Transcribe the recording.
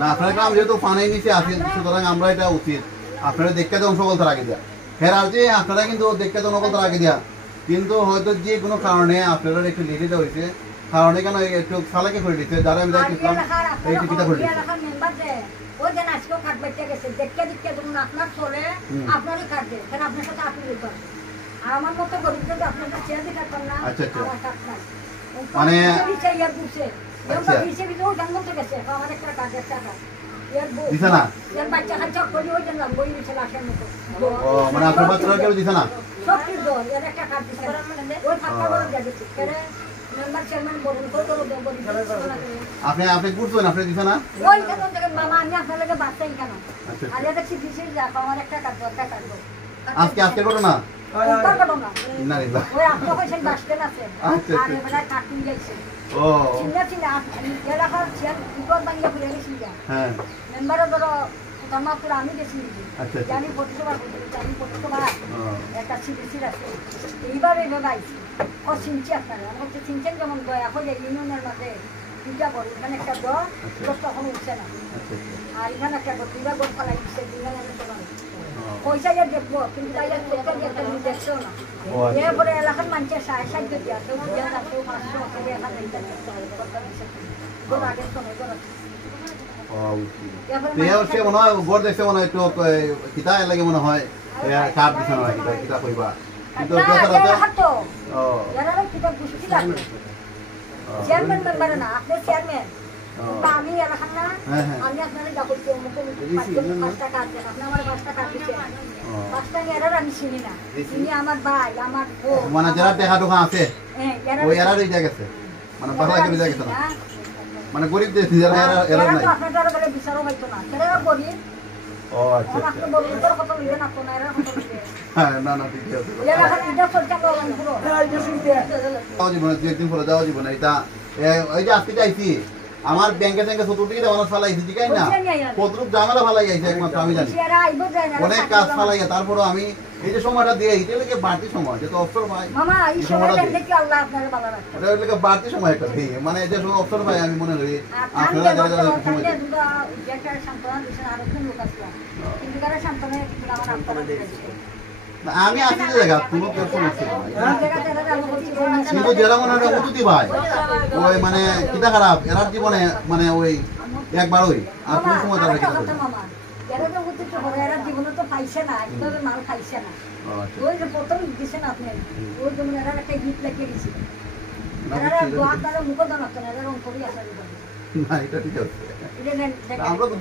না আপনার কাম যেহেতু পানি নিচে আছে সুতরাং আমরা এটা উচিত আপনারা দেখতে তো অংশগ্রহণ আগে দেওয়া ফেরার যে আপনারা কিন্তু দেখতে তো অংশগ্রহণ আগে দেওয়া কিন্তু হয়তো যে কোনো কারণে আপনারা একটু লেটে দেওয়া হয়েছে কারণে কেন একটু সালাকে করে দিচ্ছে যারা আমি দেখলাম এই টিকিটা করে দিচ্ছে ওই যে আজকেও কাট বেঁচে গেছে দেখতে দেখতে যখন আপনার চলে আপনারই কাটবে কারণ আপনার সাথে আপনি করবেন আর আমার মতো গরিব যদি আপনার কাছে চেয়ার দিয়ে কাটবেন না আমার কাট নাই মানে ইয়ার বুঝছে যেমন হিসেবে তো জঙ্গল থেকে গেছে আমার একটা কাজ একটা কাজ দিছে না ইয়ার বাচ্চা খাচ্ছা করি ওই জন্য বই দিছে লাশের মতো ও মানে আপনার বাচ্চারা কেউ দিছে না সব কিছু দল এর একটা কাজ দিছে ওই ফাঁকা বড় দিয়ে দিছে করে মেম্বার চেয়ারম্যান বলুন কত বড় আপনি করছেন আপনি দিছে না ওই কেন দেখেন মামা আমি আপনার লাগে বাচ্চাই কেন আর এটা কি দিছে যা আমার একটা কাজ একটা কাজ আজকে করো না উত্তর করো না না রে ওই আপনার কাছে বাসতেন আছে আর এবারে কাটুন যাইছে ও চিন্তা চিন্তা এলাকার চেয়ার বিপদ বানিয়ে ফিরে গেছি যা হ্যাঁ মেম্বারও ধরো ধর্মাপুর আমি গেছি আচ্ছা জানি প্রতিবার জানি প্রতিবার একটা সিবিসির আছে এইবার এইভাবে আইছি ও চিনছি আপনারা আমার হচ্ছে চিনছেন যেমন দয়া করে ইউনিয়নের মধ্যে দুইটা বড় এখানে একটা দল তখন উঠছে না আর এখানে একটা দুইটা গোল ফেলাই দিচ্ছে দুইখানে আমি তো পয়সা যা দেখবো কিন্তু তাই একটা দেখছেও না এরপরে এলাকার মানুষের সাহায্য দিয়ে আছে 500 এলাকা আগের সময় করা সে মনে হয় গড় দেখছে মনে হয় একটু কিতা লাগে মনে হয় কাঠ দিছে না কিতা কইবা কিন্তু চেয়ারম্যান মেম্বার না আপনি চেয়ারম্যান আমি এলাকার না আমি আপনাদের ডাকছি পাঁচটা কাজ দেন আপনি আমার 5টা কাজ দিচ্ছেন 5টা এরার আমি চিনি না চিনি আমার ভাই আমার মানে যারা দেখা টোকা আছে ওই এরারই যা গেছে মানে বাংলা করে যা গেছে না মানে গরিব দেশ যারা এরা নাই আপনারা বলে বিচারও হইতো না এরা গরিব ও আচ্ছা আপনি বলুন তোর কত লিয়ে না কোন এরা কত লিয়ে হ্যাঁ না না ঠিক আছে এরা এটা চলতে বলেন পুরো যাও জীবনে একদিন পরে যাও জীবনে এটা ওই যে আজকে যাইছি আমার ব্যাংকে ব্যাংকে চতুর্দিকে দেওয়ানো ফালাইছি ঠিক আছে না কতরূপ জামেলা ফালাই যাইছে একমাত্র আমি জানি অনেক কাজ ফালাইয়া তারপরে আমি এই যে সময়টা দিয়ে এটা লাগে বাড়তি সময় যেটা অবসর পাই মামা এই সময়টা দেখি আল্লাহ আপনারে ভালো রাখে এটা লাগে বাড়তি সময় একটা দিই মানে যে সময় অবসর পাই আমি মনে করি আপনারা যারা যারা সময় দেন যেটা সান্তনা দিছেন আর কোন লোক আছে কিন্তু যারা সান্তনা কিন্তু আমার আপনারা দিয়েছে আমি আসি যে জায়গা কোনো সমস্যা নাই কিন্তু যারা মনে হয় উতুতি ভাই ওই মানে কিটা খারাপ এরার জীবনে মানে ওই একবার ওই আর কোন সময় তারা কিটা করে এরা তো উতুতি করে এরা জীবনে তো পাইছে না এইভাবে মাল খাইছে না ওই যে প্রথম দিছেন আপনি ওই যেমন এরা একটা গিফট লাগিয়ে দিয়েছিল এরা দোয়া করে মুখ দান করতেন এরা রং করি আসা না এটা ঠিক আছে আমরা তো